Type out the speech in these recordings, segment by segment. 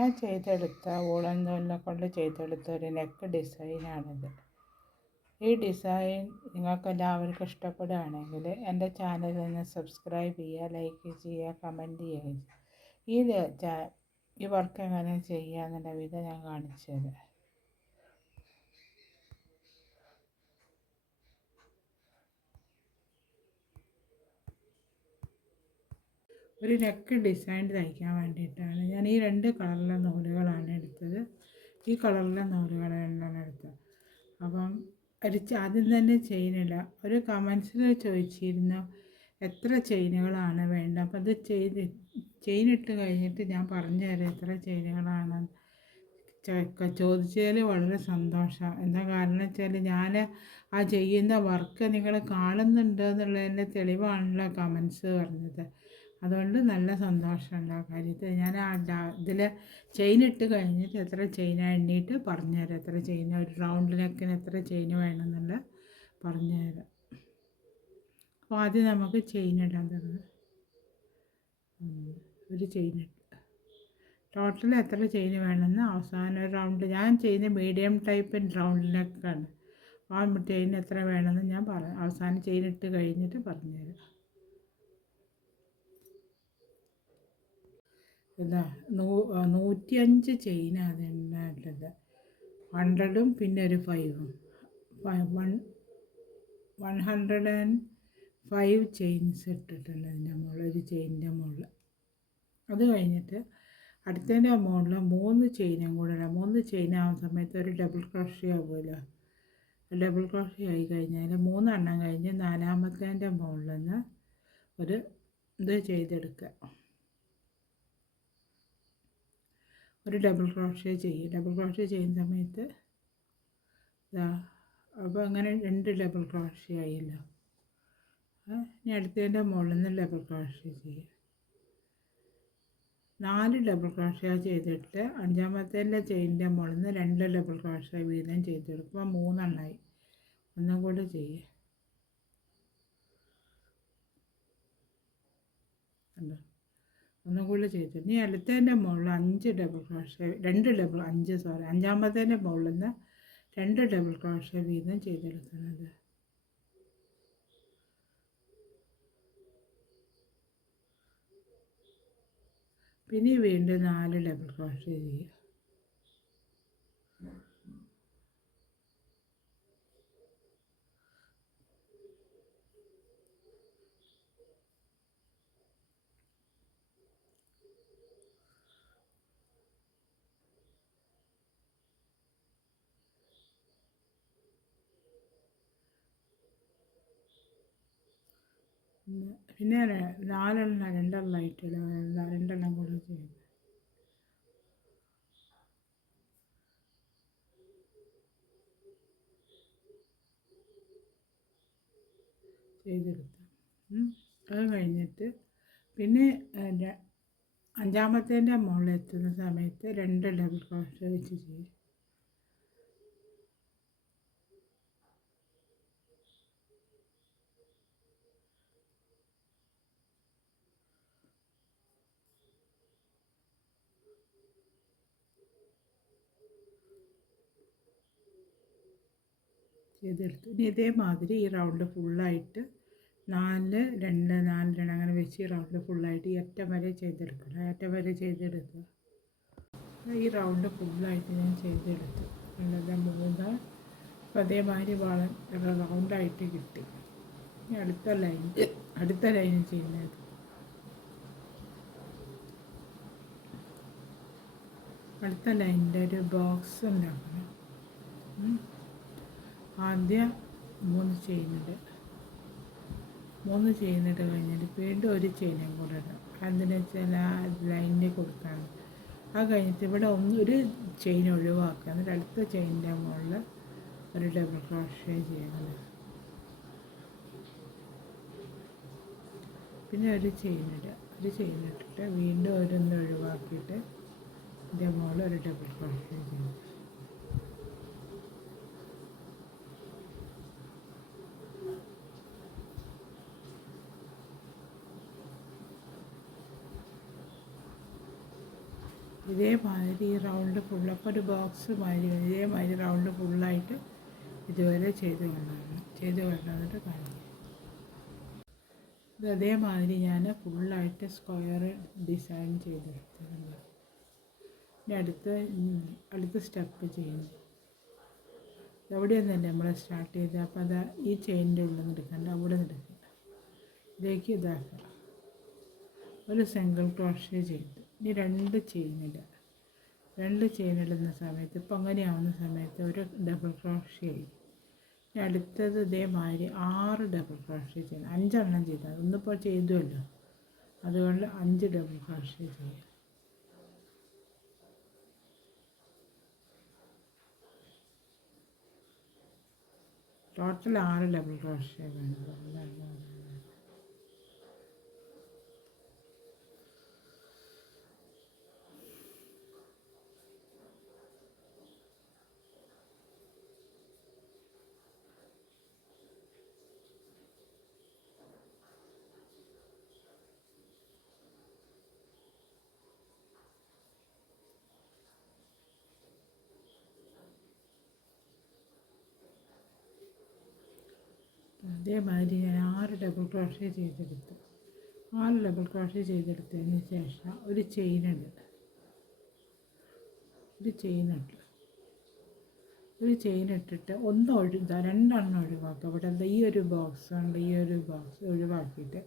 ഞാൻ ചെയ്തെടുത്ത വൂളൻ നൂലിനെ കൊണ്ട് ചെയ്തെടുത്ത ഒരു നെക്ക് ഡിസൈനാണിത്. ഈ ഡിസൈൻ നിങ്ങൾക്കെല്ലാവർക്കും ഇഷ്ടപ്പെടുകയാണെങ്കിൽ എൻ്റെ ചാനൽ ഒന്ന് സബ്സ്ക്രൈബ് ചെയ്യുക, ലൈക്ക് ചെയ്യുക, കമൻറ്റ് ചെയ്യുക. ഈ വർക്ക് എങ്ങനെ ചെയ്യുക എന്നുള്ള വിധം ഞാൻ കാണിച്ചു തരാം. ഒരു നെക്ക് ഡിസൈൻ തയ്ക്കാൻ വേണ്ടിയിട്ടാണ് ഞാൻ ഈ 2 കളറിലെ നൂലുകളാണ് എടുത്തത്. ഈ കളറിലെ നൂലുകളാണ് എടുത്തത്. അപ്പം ആദ്യം തന്നെ ചെയിനില്ല. ഒരു കമൻസിൽ ചോദിച്ചിരുന്നു എത്ര ചെയിനുകളാണ് വേണ്ടത്. അപ്പം അത് ചെയിനിട്ട് കഴിഞ്ഞിട്ട് ഞാൻ പറഞ്ഞു തരാം എത്ര ചെയിനുകളാണ് ചോദിച്ചതിൽ വളരെ സന്തോഷം. എന്താ കാരണം വെച്ചാൽ ഞാൻ ആ ചെയ്യുന്ന വർക്ക് നിങ്ങൾ കാണുന്നുണ്ട് എന്നുള്ളതിൻ്റെ തെളിവാണല്ലോ കമൻസ് പറഞ്ഞത്. അതുകൊണ്ട് നല്ല സന്തോഷമുണ്ട് ആ കാര്യത്തിൽ. ഞാൻ ഇതിൽ ചെയിനിട്ട് കഴിഞ്ഞിട്ട് എത്ര ചെയിൻ എണ്ണിയിട്ട് പറഞ്ഞുതരാം. എത്ര ചെയിൻ ഒരു റൗണ്ട് നെക്കിന് എത്ര ചെയിൻ വേണമെന്നുള്ള പറഞ്ഞുതരാം. അപ്പോൾ ആദ്യം നമുക്ക് ചെയിൻ ഇടാൻ തുടങ്ങാം. ഒരു ചെയിൻ ഇട്ട് ടോട്ടൽ എത്ര ചെയിൻ വേണമെന്ന് അവസാനം ഒരു റൗണ്ട് ഞാൻ ചെയ്യുന്ന മീഡിയം ടൈപ്പ് റൗണ്ട് നെക്കാണ്. ആ ചെയിൻ എത്ര വേണമെന്ന് ഞാൻ അവസാനം ചെയിൻ ഇട്ട് കഴിഞ്ഞിട്ട് പറഞ്ഞുതരാം. എന്താ 105 ചെയിനാണ് അതിനുള്ളത്. 100ഉം പിന്നെ ഒരു 5ഉം 105 ചെയിൻസ് ഇട്ടിട്ടുണ്ട് അതിൻ്റെ മുകളിൽ, ഒരു ചെയിനിൻ്റെ മുകളിൽ. അത് കഴിഞ്ഞിട്ട് അടുത്തതിൻ്റെ മുകളിൽ 3 ചെയിനും കൂടെ ഇടാം. 3 ചെയിൻ ആവുന്ന സമയത്ത് ഒരു ഡബിൾ ക്രോഷേ ആവുമല്ലോ. ഡബിൾ ക്രോഷേ ആയി കഴിഞ്ഞാൽ 3 എണ്ണം കഴിഞ്ഞ് 4-മത്തേൻ്റെ മുകളിൽ നിന്ന് ഒരു ഇത് ചെയ്തെടുക്കുക. ഒരു ഡബിൾ ക്രോഷേ ചെയ്യുക. ഡബിൾ ക്രോഷേ ചെയ്യുന്ന സമയത്ത് അപ്പോൾ അങ്ങനെ 2 ഡബിൾ ക്രോഷേ ആയല്ലോ. ഇനി അടുത്തതിൻ്റെ മുകളിൽ നിന്ന് ഡബിൾ ക്രോഷേ ചെയ്യുക. 4 ഡബിൾ ക്രോഷേ ചെയ്തിട്ട് 5-മത്തേൻ്റെ ചെയിനിൻ്റെ മുകളിൽ നിന്ന് 2 ഡബിൾ ക്രോഷേ വീതം ചെയ്തെടുക്കുക. 3 എണ്ണമായി. ഒന്നും കൂടെ ചെയ്യുക. കണ്ടോ? ഒന്നും കൂടി ചെയ്തു. ഇനി അടുത്തതിൻ്റെ മുകളിൽ 5 ഡബിൾ ക്രോഷേ 5-മത്തേൻ്റെ മുകളിൽ നിന്ന് 2 ഡബിൾ ക്രോഷേ വീതം ചെയ്തെടുക്കുന്നത്. പിന്നെ വീണ്ടും 4 ഡബിൾ ക്രോഷേ ചെയ്യുക. പിന്നെ 2 എണ്ണം കൂടി ചെയ്തെടുത്തു. അത് കഴിഞ്ഞിട്ട് പിന്നെ 5-മത്തേൻ്റെ മുകളിൽ എത്തുന്ന സമയത്ത് 2 ഡബിൾ ക്രോഷേ വെച്ച് ചെയ്യും. ചെയ്തെടുത്തു. ഇനി ഇതേമാതിരി ഈ റൗണ്ട് ഫുള്ളായിട്ട് 4-2 4-2 അങ്ങനെ വെച്ച് ഈ റൗണ്ട് ഫുള്ളായിട്ട് ഈ അറ്റം വരെ ചെയ്തെടുക്കണം. അറ്റം വരെ ചെയ്തെടുക്കുക. ഈ റൗണ്ട് ഫുള്ളായിട്ട് ഞാൻ ചെയ്തെടുത്തു. വളരെ 3 അപ്പോൾ അതേമാതിരി റൗണ്ടായിട്ട് കിട്ടി. ഇനി അടുത്ത ലൈൻ ചെയ്യുന്നത് അടുത്ത ലൈനിൻ്റെ ഒരു ബോക്സ് ഉണ്ടാക്കണം. ആദ്യം 3 ചെയിനിട്ട് കഴിഞ്ഞിട്ട് വീണ്ടും ഒരു ചെയിനും കൂടെ ഇടാം. എന്തിനു വെച്ചാൽ ആ ലൈനിൽ കൊടുക്കാണ്. അത് കഴിഞ്ഞിട്ട് ഇവിടെ ഒരു ചെയിൻ ഒഴിവാക്കുക. എന്നിട്ട് അടുത്ത ചെയിനിൻ്റെ മുകളിൽ ഒരു ഡബിൾ ക്രോഷേ ചെയ്യണം. പിന്നെ ഒരു ചെയിനിട്ടിട്ട് വീണ്ടും ഒരൊന്ന് ഒഴിവാക്കിയിട്ട് ഇതിൻ്റെ മുകളിൽ ഒരു ഡബിൾ ക്രോഷേ ചെയ്യണം. ഇതേമാതിരി ഈ റൗണ്ട് ഫുള്ള് അപ്പോൾ ഒരു ബോക്സ് മാതിരി ഇതേമാതിരി റൗണ്ട് ഫുള്ളായിട്ട് ഇതുവരെ ചെയ്ത് കൊണ്ടുവന്നിട്ട് കാണിക്കും. ഇത് അതേമാതിരി ഞാൻ ഫുള്ളായിട്ട് സ്ക്വയർ ഡിസൈൻ ചെയ്തെടുത്തിട്ടുണ്ട്. ഇനി അടുത്ത സ്റ്റെപ്പ് ചെയ്യുന്നു. എവിടെയൊന്നല്ലേ നമ്മൾ സ്റ്റാർട്ട് ചെയ്ത്, അപ്പോൾ അത് ഈ ചെയിനിൻ്റെ ഉള്ളിൽ നിന്ന് എടുക്കണ്ട, അവിടെ നിന്ന് എടുക്കുക, ഇതിലേക്ക് ഇതാക്കുക, ഒരു സിംഗിൾ ക്രോഷ്യ ചെയ്ത് ഇനി രണ്ട് ചെയിൻ ഇടുന്ന സമയത്ത് ഇപ്പം അങ്ങനെയാവുന്ന സമയത്ത് ഒരു ഡബിൾ ക്രോഷ്യ ചെയ്യും. ഇനി അടുത്തത് ഇതേമാതിരി 6 ഡബിൾ ക്രോഷ്യ ചെയ്യണം. 5 എണ്ണം ചെയ്താൽ ഒന്നിപ്പോൾ ചെയ്തുമല്ലോ, അതുകൊണ്ട് 5 ഡബിൾ ക്രോഷ്യ ചെയ്യാം. ടോട്ടൽ 6 ഡബിൾ ക്രോഷ്യ വേണം. അതേമാതിരി ഞാൻ 6 ഡബിൾ ക്രോഷ്യ ചെയ്തെടുത്തു. 6 ഡബിൾ ക്രോഷ്യ ചെയ്തെടുത്തതിന് ശേഷം ഒരു ചെയിൻ ഇട്ടിട്ട് രണ്ടെണ്ണം ഒഴിവാക്കുക. ഇവിടെ എന്താ ഈ ഒരു ബോക്സ് ഉണ്ട്, ഈ ഒരു ബോക്സ് ഒഴിവാക്കിയിട്ട്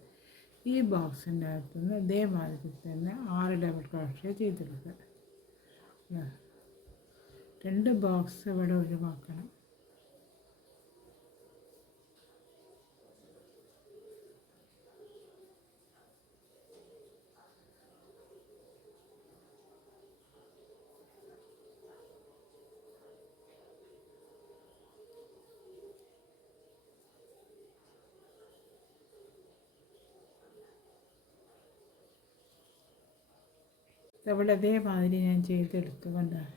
ഈ ബോക്സിൻ്റെ അകത്തുനിന്ന് ഇതേമാതിരി തന്നെ 6 ഡബിൾ ക്രോഷ്യ ചെയ്തെടുക്കുക. 2 ബോക്സ് ഇവിടെ ഒഴിവാക്കണം. അവിടെ അതേമാതിരി ഞാൻ ചെയ്തെടുത്തുകൊണ്ടാണ്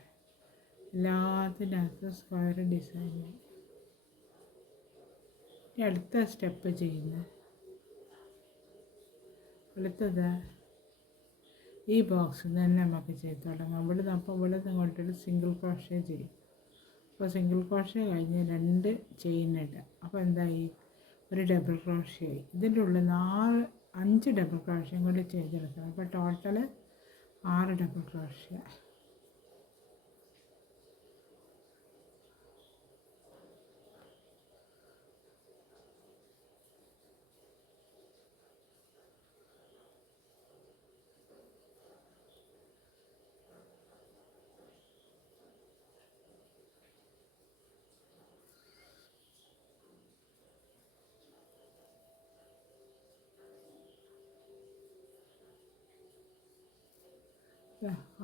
എല്ലാത്തിനകത്തും സ്ക്വയർ ഡിസൈൻ. അടുത്ത സ്റ്റെപ്പ് ചെയ്യുന്നത് അടുത്തത് ഈ ബോക്സിൽ നിന്ന് തന്നെ നമുക്ക് ചെയ്ത് തുടങ്ങാം. ഇവിടെ ഇങ്ങോട്ടൊരു സിംഗിൾ ക്രോഷ്യ ചെയ്യും. അപ്പോൾ സിംഗിൾ ക്രോഷ്യ കഴിഞ്ഞ് 2 ചെയിൻ ഇടുക. അപ്പോൾ എന്തായി, ഒരു ഡബിൾ ക്രോഷ്യ. ഇതിൻ്റെ ഉള്ളിൽ 5 ഡബിൾ ക്രോഷ്യം കൂടി ചെയ്തെടുക്കണം. അപ്പോൾ ടോട്ടൽ 6 ഡബിൾ ക്രോഷ്യ.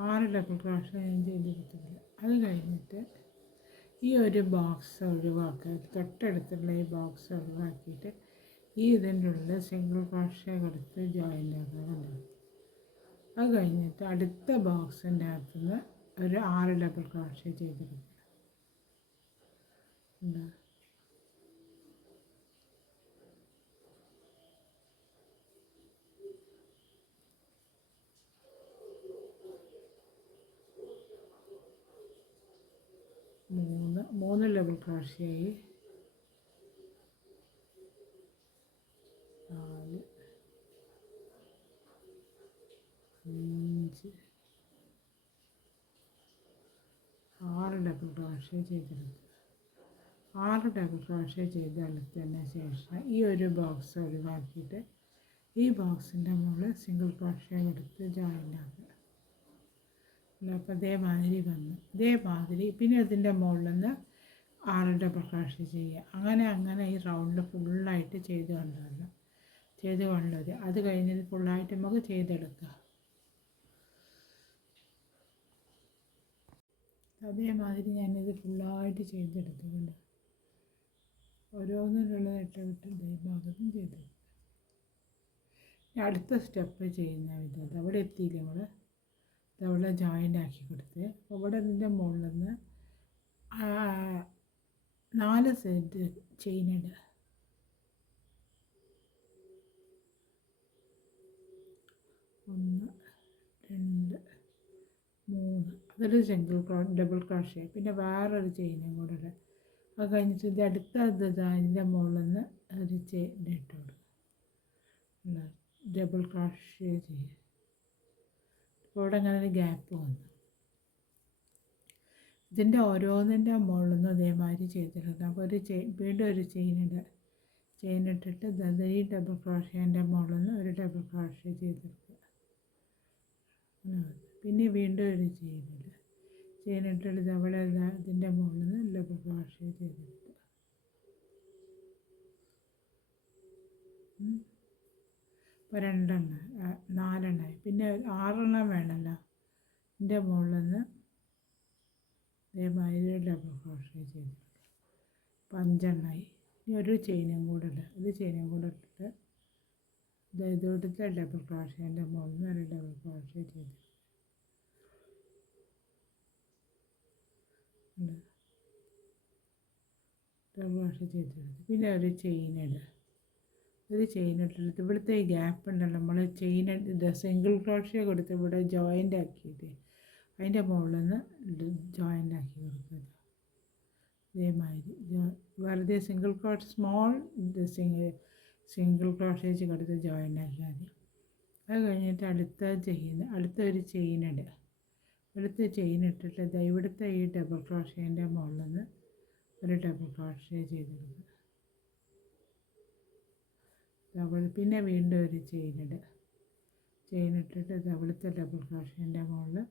ആറ് ഡബിൾ ക്രോഷ്യ ഞാൻ ചെയ്തെടുത്തില്ല. അത് കഴിഞ്ഞിട്ട് ഈ ഒരു ബോക്സ് ഒഴിവാക്കുക. തൊട്ടടുത്തുള്ള ഈ ബോക്സ് ഒഴിവാക്കിയിട്ട് ഇതിൻ്റെ ഉള്ളിൽ സിംഗിൾ ക്രോഷ്യ കൊടുത്ത് ജോയിൻ്റ് ആക്കുക. അത് കഴിഞ്ഞിട്ട് അടുത്ത ബോക്സിൻ്റെ അകത്തുനിന്ന് ഒരു 6 ഡബിൾ ക്രോഷ്യ ചെയ്തെടുക്കുക. 3 ഡബിൾ ക്രോഷ്യായി. 4 5 6 ഡബിൾ ക്രോഷ്യ ചെയ്തെടുക്കുക. 6 ഡബിൾ ക്രോഷ്യ ചെയ്തെടുത്തതിന് ശേഷം ഈ ഒരു ബോക്സ് ഒഴിവാക്കിയിട്ട് ഈ ബോക്സിൻ്റെ മുകളിൽ സിംഗിൾ ക്രോഷ്യ എടുത്ത് ജോയിൻ്റ് ആക്കുക. അപ്പോൾ ഇതേമാതിരി വന്നു. ഇതേമാതിരി പിന്നെ അതിൻ്റെ മുകളിൽ നിന്ന് 6 ഡബിൾ ക്രോഷ്യ ചെയ്യുക. അങ്ങനെ ഈ റൗണ്ട് ഫുള്ളായിട്ട് ചെയ്ത് കൊണ്ടുവരിക. അത് കഴിഞ്ഞത് ഫുള്ളായിട്ട് നമുക്ക് ചെയ്തെടുക്കുക. അതേമാതിരി ഞാനിത് ഫുള്ളായിട്ട് ചെയ്തെടുത്തുകൊണ്ട് ഓരോന്നിനുള്ള ഇട്ട് ഈ ഭാഗത്തും ചെയ്തെടുക്കുക. അടുത്ത സ്റ്റെപ്പ് ചെയ്യുന്ന വിധം അവിടെ എത്തിയില്ല, അവിടെ ജോയിൻ്റ് ആക്കി കൊടുത്ത് അവിടെ ഇതിൻ്റെ മുകളിൽ നിന്ന് 4 സെറ്റ് ചെയിൻ ഇടുക. 1 2 3 അതൊരു ഡബിൾ ക്രോഷ്യ, പിന്നെ വേറൊരു ചെയിനും കൂടെ ഇടാം. അത് കഴിഞ്ഞിട്ട് ഇത് അടുത്ത അതിൻ്റെ മുകളിൽ നിന്ന് ഒരു ചെയിൻ ഇട്ട് കൊടുക്കുക, ഡബിൾ ക്രോഷ്യ ചെയ്യുക. ഇപ്പോൾ ഇവിടെ അങ്ങനെ ഒരു ഗ്യാപ്പ് വന്നു. ഇതിൻ്റെ ഓരോന്നിൻ്റെ മുകളിൽ നിന്ന് ഇതേമാതിരി ചെയ്തിട്ടുണ്ട്. അപ്പോൾ ഒരു വീണ്ടും ഒരു ചെയിൻ ഇട്ടിട്ട് ഈ ഡബിൾ ക്രോഷ്യേൻ്റെ മുകളിൽ നിന്ന് ഒരു ഡബിൾ ക്രോഷ്യ ചെയ്തെടുക്കുക. പിന്നെ വീണ്ടും ഒരു ചെയിൻ ഇട്ടിട്ട് ഇതവിടെ ഇതിൻ്റെ മുകളിൽ നിന്ന് ഡബിൾ ക്രോഷ്യ ചെയ്തെടുക്കുക. ഇപ്പോൾ 2 എണ്ണം 4 എണ്ണമായി. പിന്നെ 6 എണ്ണം വേണമല്ലോ. ഇതിൻ്റെ മുകളിൽ നിന്ന് ഇതേമാതിരി ഡബിൾ ക്രോഷ്യ ചെയ്തെടുക്കുക. അപ്പോൾ 5 എണ്ണമായി. ഇനി ഒരു ചെയിനും കൂടെ ഇടുക. ഒരു ചെയിനും കൂടെ ഇട്ടിട്ട് ഇതോടത്തെ ഡബിൾ ക്രോഷ്യേൻ്റെ മുകളിൽ നിന്ന് ഒരു ഡബിൾ ക്രോഷ്യ ചെയ്തെടുക്കുക. ഡബിൾ ക്രോഷ്യ ചെയ്തെടുത്ത് പിന്നെ ഒരു ചെയിൻ ഇടുക. ഒരു ചെയിൻ ഇട്ടിട്ട് ഇവിടുത്തെ ഈ ഗ്യാപ്പ് ഉണ്ടല്ലോ, നമ്മൾ ചെയിൻ സിംഗിൾ ക്രോഷ്യ കൊടുത്ത് ഇവിടെ ജോയിൻ്റ് ആക്കിയിട്ട് അതിൻ്റെ മുകളിൽ നിന്ന് ജോയിൻ്റ് ആക്കി കൊടുക്കുക. ഇതേമാതിരി വെറുതെ സ്മോൾ സിംഗിൾ ക്രോഷ്യ കൊടുത്ത് ജോയിൻ്റ് ആക്കിയാൽ മതി. അത് കഴിഞ്ഞിട്ട് അടുത്ത ഒരു ചെയിൻ ഇടുക. അടുത്ത ചെയിൻ ഇട്ടിട്ട് ഇവിടുത്തെ ഈ ഡബിൾ ക്രോഷ്യേൻ്റെ മുകളിൽ നിന്ന് ഒരു ഡബിൾ ക്രോഷ്യ ചെയ്തെടുക്കുക. പിന്നെ വീണ്ടും ഒരു ചെയിൻ ഇട്ടിട്ട് അവിടുത്തെ ഡബിൾ ക്രോഷ്യേൻ്റെ മുകളിൽ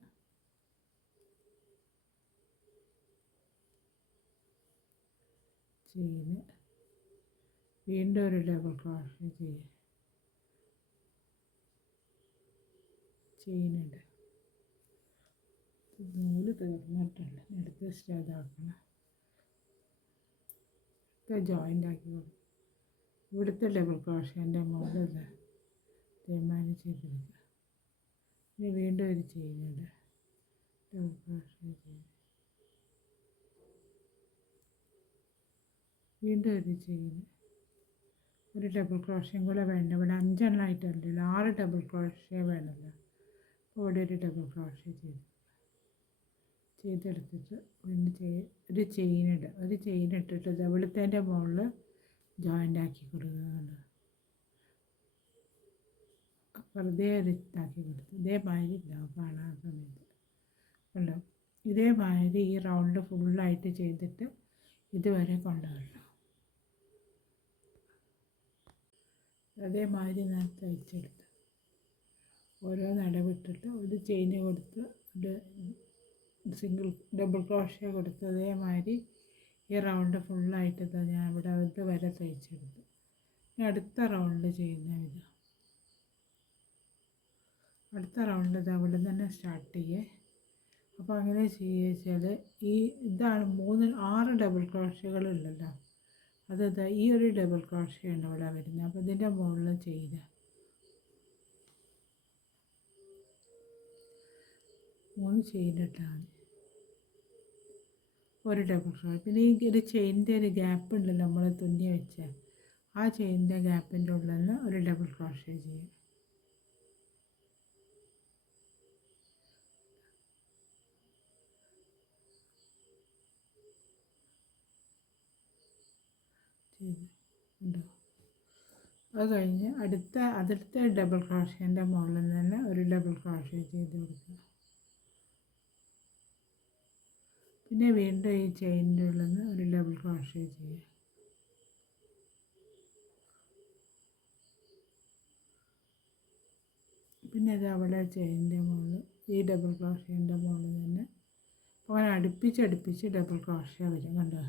വീണ്ടും ഒരു ഡബിൾ ക്രോഷ്യ ചെയിനിടുക. നൂല് തീർന്നിട്ടുണ്ട്, എടുത്ത് ഇതാക്കണം. ജോയിൻ്റ് ആക്കി കൊടുക്കും. ഇവിടുത്തെ ഡബിൾ ക്രോഷ്യേൻ്റെ മുകളിൽ തേമാനം ചെയ്തെടുക്കുക. ഇനി വീണ്ടും ഒരു ചെയിനിടുക, ഡബിൾ ക്രോഷ്യ ചെയ്ത് വീണ്ടും ഒരു ചെയിൻ, ഒരു ഡബിൾ ക്രോഷ്യം കൂടെ വേണ്ട. ഇവിടെ 5 എണ്ണമായിട്ടല്ലല്ലോ, 6 ഡബിൾ ക്രോഷ്യ വേണമല്ലോ. അപ്പോൾ ഇവിടെ ഒരു ഡബിൾ ക്രോഷ്യ ചെയ്തെടുത്തിട്ട് വീണ്ടും ഒരു ചെയിനിടുക. ഒരു ചെയിൻ ഇട്ടിട്ട് ഇവിടുത്തെ മുകളിൽ ജോയിൻ്റ് ആക്കി കൊടുക്കുന്നുണ്ട്. വെറുതെ ഒരു ഇതാക്കി കൊടുത്തു. ഇതേമാതിരി ഉണ്ടാവും കാണാൻ സമയത്ത് ഉണ്ടോ. ഇതേമാതിരി ഈ റൗണ്ട് ഫുള്ളായിട്ട് ചെയ്തിട്ട് ഇതുവരെ കൊണ്ടുവരണം. അതേമാതിരി ഞാൻ തയ്ച്ചെടുത്ത് ഓരോ നടവിട്ടിട്ട് ഒരു ചെയിന് കൊടുത്ത് ഒരു ഡബിൾ ക്രോഷ്യ കൊടുത്ത് അതേമാതിരി ഈ റൗണ്ട് ഫുള്ളായിട്ട് ഞാൻ ഇവിടെ ഇതുവരെ തയ്ച്ചെടുത്തു. ഇനി അടുത്ത റൗണ്ട് ചെയ്യുന്ന വിധം, അടുത്ത റൗണ്ട് ഇത് അവിടെ തന്നെ സ്റ്റാർട്ട് ചെയ്യേ. അപ്പോൾ അങ്ങനെ ചെയ്യുക ഇതാണ് 6 ഡബിൾ ക്രോഷ്യകളുണ്ടല്ലോ, അത് ഈ ഒരു ഡബിൾ ക്രോഷ്യയാണ് ഇവിടെ വരുന്നത്. അപ്പോൾ ഇതിൻ്റെ മുകളിൽ ചെയ്യുക 3 ചെയിനിട്ടാൽ മതി, ഒരു ഡബിൾ ക്രോഷ്യ. പിന്നെ ഈ ഒരു ചെയിനിൻ്റെ ഒരു ഗ്യാപ്പ് ഉണ്ടല്ലോ നമ്മൾ തുന്നി വെച്ച ആ ചെയിനിൻ്റെ ഗ്യാപ്പിൻ്റെ ഉള്ളിൽ നിന്ന് ഒരു ഡബിൾ ക്രോഷ്യ ചെയ്യുക. ഉണ്ടോ. അത് കഴിഞ്ഞ് അടുത്ത ഡബിൾ ക്രോഷ്യേൻ്റെ മുകളിൽ തന്നെ ഒരു ഡബിൾ ക്രോഷ്യ ചെയ്ത് കൊടുക്കുക. പിന്നെ വീണ്ടും ഈ ചെയിനിൻ്റെ ഉള്ളിൽ നിന്ന് ഒരു ഡബിൾ ക്രോഷ്യ ചെയ്യുക. പിന്നെ അത് അവിടെ ചെയിനിൻ്റെ മുകളിൽ ഈ ഡബിൾ ക്രോഷ്യേൻ്റെ മുകളിൽ തന്നെ അങ്ങനെ അടുപ്പിച്ച് ഡബിൾ ക്രോഷ്യ വരും. കണ്ടോ.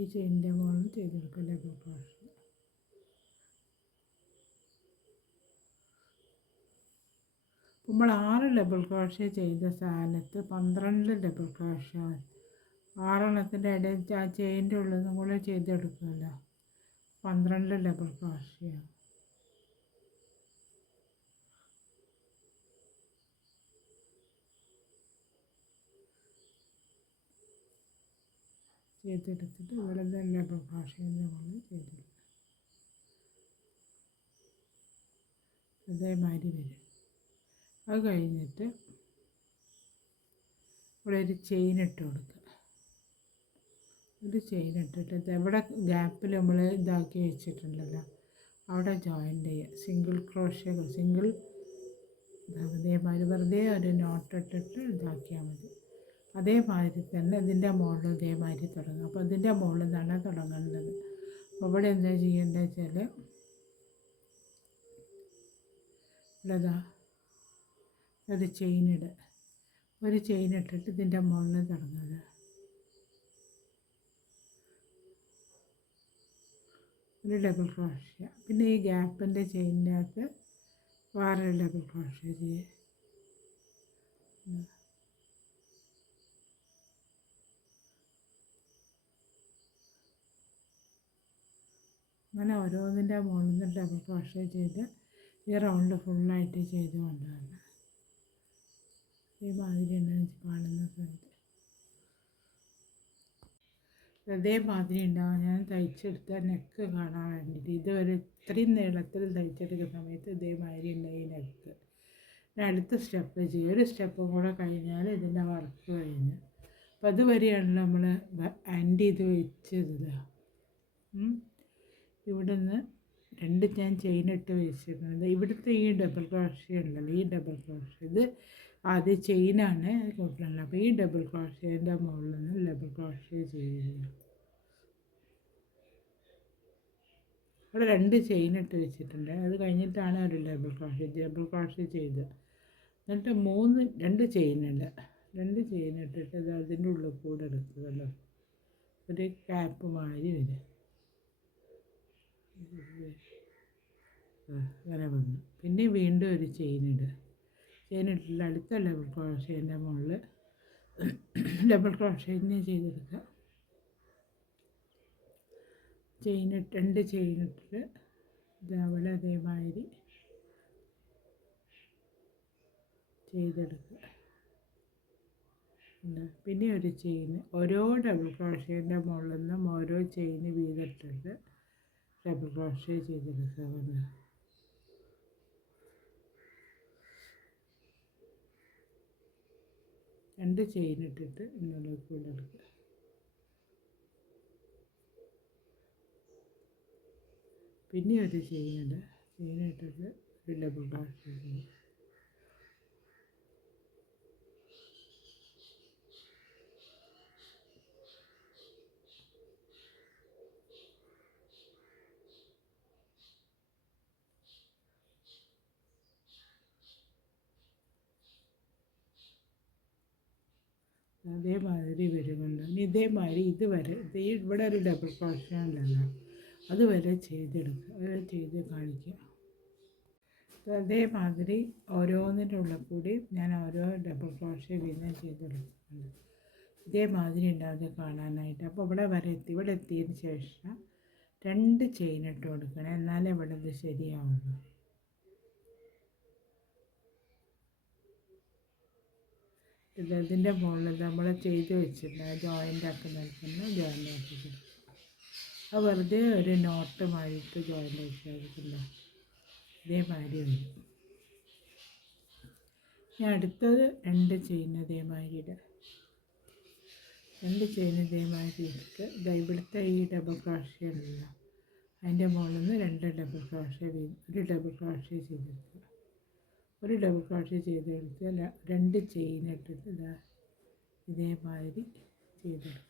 ഈ ചെയിനിൻ്റെ മുകളിൽ ചെയ്തെടുക്കുക ഡബിൾ ക്രോഷ്യ. നമ്മൾ 6 ഡബിൾ ക്രോഷ്യ ചെയ്ത സ്ഥാനത്ത് 12 ഡബിൾ ക്രോഷ്യ 6 ഇടയിൽ ആ ചെയിൻ്റെ ഉള്ളിൽ നിന്നും കൂടെ ചെയ്തെടുക്കുമല്ലോ. 12 ഡബിൾ ക്രോഷ്യ ചെയ്തെടുത്തിട്ട് ഇവിടെ ഡബിൾ ക്രോഷ്യൻ്റെ മുകളിൽ ചെയ്തെടുക്കും. അതേമാതിരി വരും. അത് കഴിഞ്ഞിട്ട് ഇവിടെ ഒരു ചെയിൻ ഇട്ട് കൊടുക്കുക. ഒരു ചെയിൻ ഇട്ടിട്ട് എവിടെ ഗ്യാപ്പിൽ നമ്മൾ ഇതാക്കി വെച്ചിട്ടുണ്ടല്ലോ അവിടെ ജോയിൻ്റ് ചെയ്യുക. സിംഗിൾ ക്രോഷ്യ അതേമാതിരി വെറുതെ ഒരു നോട്ട് ഇട്ടിട്ട് ഇതാക്കിയാൽ മതി. അതേമാതിരി തന്നെ ഇതിൻ്റെ മുകളിൽ ഇതേമാതിരി തുടങ്ങും. അപ്പോൾ ഇതിൻ്റെ മുകളിൽ നിന്നാണ് തുടങ്ങേണ്ടത്. അപ്പോൾ ഇവിടെ എന്താ ചെയ്യേണ്ടത് വെച്ചാൽ ഇവിടെതാ ഒരു ചെയിൻ ഇട്ടിട്ട് ഇതിൻ്റെ മുകളിൽ തുടങ്ങുക. ഒരു ഡബിൾ ക്രോഷ്യ. പിന്നെ ഈ ഗ്യാപ്പിൻ്റെ ചെയിനിൻ്റെ അകത്ത് വേറൊരു ഡബിൾ ക്രോഷ്യ ചെയ്യുക. അങ്ങനെ ഓരോന്നിൻ്റെ മുകളിൽ നിന്ന് ഡബിൾ ക്രോഷ്യ ചെയ്ത് ഈ റൗണ്ട് ഫുള്ളായിട്ട് ചെയ്ത് കൊണ്ടുവരണം. ഈ മാതിരി ഉണ്ടാകും കാണുന്ന സ്ഥലത്ത്. അതേമാതിരി ഉണ്ടാവും ഞാൻ തയ്ച്ചെടുത്ത നെക്ക് കാണാൻ വേണ്ടിയിട്ട്. ഇതുവരെ ഇത്രയും നീളത്തിൽ തയ്ച്ചെടുക്കുന്ന സമയത്ത് ഇതേമാതിരി ഉണ്ടായി നെക്ക്. അടുത്ത സ്റ്റെപ്പ് ചെയ്യും. ഒരു സ്റ്റെപ്പും കൂടെ കഴിഞ്ഞാൽ ഇതിൻ്റെ വർക്ക് കഴിഞ്ഞ്. അപ്പം അതുവരെയാണ് നമ്മൾ ആൻഡ് ചെയ്ത് വെച്ചത്. ഇവിടുന്ന് 2 ഞാൻ ചെയിനിട്ട് വെച്ചിട്ടുണ്ട്. ഇവിടുത്തെ ഈ ഡബിൾ ക്രോഷ്യ ഉണ്ടല്ലോ, ഈ ഡബിൾ ക്രോഷ്യ ഇത് ആദ്യം ചെയിനാണ് കൂട്ടുന്നത്. അപ്പോൾ ഈ ഡബിൾ ക്രോഷ്യൻ്റെ മുകളിൽ നിന്ന് ഡബിൾ ക്രോഷ്യ ചെയ്യുക. അവിടെ 2 ചെയിനിട്ട് വെച്ചിട്ടുണ്ട്. അത് കഴിഞ്ഞിട്ടാണ് ഒരു ഡബിൾ ക്രോഷ്യ ചെയ്ത്. എന്നിട്ട് 2 ചെയിനില്ല, 2 ചെയിനിട്ടിട്ട് ഇത് അതിൻ്റെ ഉള്ളിൽ കൂടെ എടുക്കുകയല്ലോ. ഒരു ക്യാപ്പ് മാതിരി വരും. അങ്ങനെ വന്നു. പിന്നെ വീണ്ടും ഒരു ചെയിനിട്ടിട്ട് അടുത്ത ഡബിൾ ക്രോഷ്യൻ്റെ മുകളിൽ ഡബിൾ ക്രോഷ്യ ചെയ്തെടുക്കുക. 2 ചെയിനിട്ടിട്ട് ഇതവിടെ അതേമാതിരി ചെയ്തെടുക്കുക. പിന്നെ ഒരു ചെയിൻ ഓരോ ഡബിൾ ക്രോഷ്യൻ്റെ മുകളിൽ നിന്നും ഓരോ ചെയിൻ വീതിട്ടിട്ട് ഡബിൾ ക്രോഷ്യ ചെയ്തെടുക്കുക. 2 ചെയിനിട്ടിട്ട് ഇന്നലെ കൂടെ എടുക്കുക. പിന്നെ ഒരു ചെയിനിട്ടിട്ട് ഒരു ഡബിൾ ക്രോഷ്യ ചെയ്യുക. അതേമാതിരി വരുന്നുണ്ട്. ഇനി ഇതേമാതിരി ഇതുവരെ ഇവിടെ ഒരു ഡബിൾ ക്രോഷ്യ ഉണ്ടല്ലോ അതുവരെ ചെയ്തെടുക്കുക. അത് ചെയ്ത് കാണിക്കുക. അതേമാതിരി ഓരോന്നിൻ്റെ ഉള്ളിൽ കൂടി ഞാൻ ഓരോ ഡബിൾ ക്രോഷ്യ വീണ്ടും ചെയ്തെടുക്കുന്നുണ്ട്. ഇതേമാതിരി ഉണ്ടാകുന്നത് കാണാനായിട്ട്. അപ്പോൾ ഇവിടെ എത്തിയതിന് ശേഷം 2 ചെയിൻ ഇട്ട് കൊടുക്കണം. എന്നാലേ ഇവിടെ ഇത് ശരിയാവുള്ളൂ. ഇതിൻ്റെ മുകളിൽ നമ്മൾ ചെയ്ത് വെച്ചിട്ടുണ്ട് ജോയിൻ്റ് ആക്കി കൊടുക്കുക. അത് വെറുതെ ഒരു നോട്ട് മാറിയിട്ട് ജോയിൻ്റ് ആക്കി കൊടുക്കില്ല. ഇതേമാതിരി വരും. ഞാൻ അടുത്തത് 2 ചെയിൻ ഇതേമാതിരിയുടെ 2 ചെയിൻ ഇതേമാതിരി ഇട്ടിട്ട് ഇവിടുത്തെ ഈ ഡബിൾ ക്രോഷ്യ ഉണ്ടല്ലോ അതിൻ്റെ മുകളിൽ നിന്ന് 2 ഡബിൾ ക്രോഷ്യ ഒരു ഡബിൾ ക്രോഷ്യ ചെയ്തെടുക്കുക. ഒരു ഡബിൾ ക്രോഷ്യ ചെയ്തെടുത്ത് 2 ചെയിൻ ഇട്ടിട്ട് ഇതേമാതിരി ചെയ്തെടുക്കുക.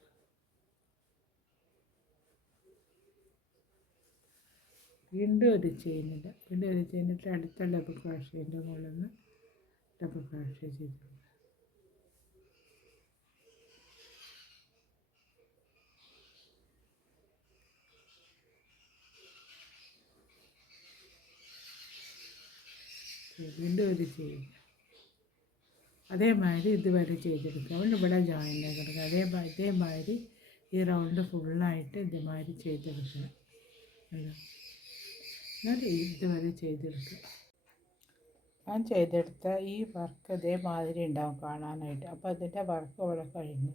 വീണ്ടും ഒരു ചെയിനിട്ട് അടുത്ത ഡബിൾ ക്രോഷ്യൻ്റെ മുകളിൽ നിന്ന് ഡബിൾ ക്രോഷ്യ ചെയ്തെടുക്കുക. വീണ്ടും ഒരു ചെയിൻ അതേമാതിരി ഇതുവരെ ചെയ്തെടുക്കുക. അതുകൊണ്ട് ഇവിടെ ജോയിൻ ചെയ്തെടുക്കുക. ഇതേമാതിരി ഈ റൗണ്ട് ഫുള്ളായിട്ട് ഇതേമാതിരി ചെയ്തെടുക്കുക. എന്നിട്ട് ഇതുവരെ ചെയ്തെടുക്കുക. ഞാൻ ചെയ്തെടുത്ത ഈ വർക്ക് ഇതേമാതിരി ഉണ്ടാവും കാണാനായിട്ട്. അപ്പോൾ അതിൻ്റെ വർക്ക് ഇവിടെ കഴിഞ്ഞു.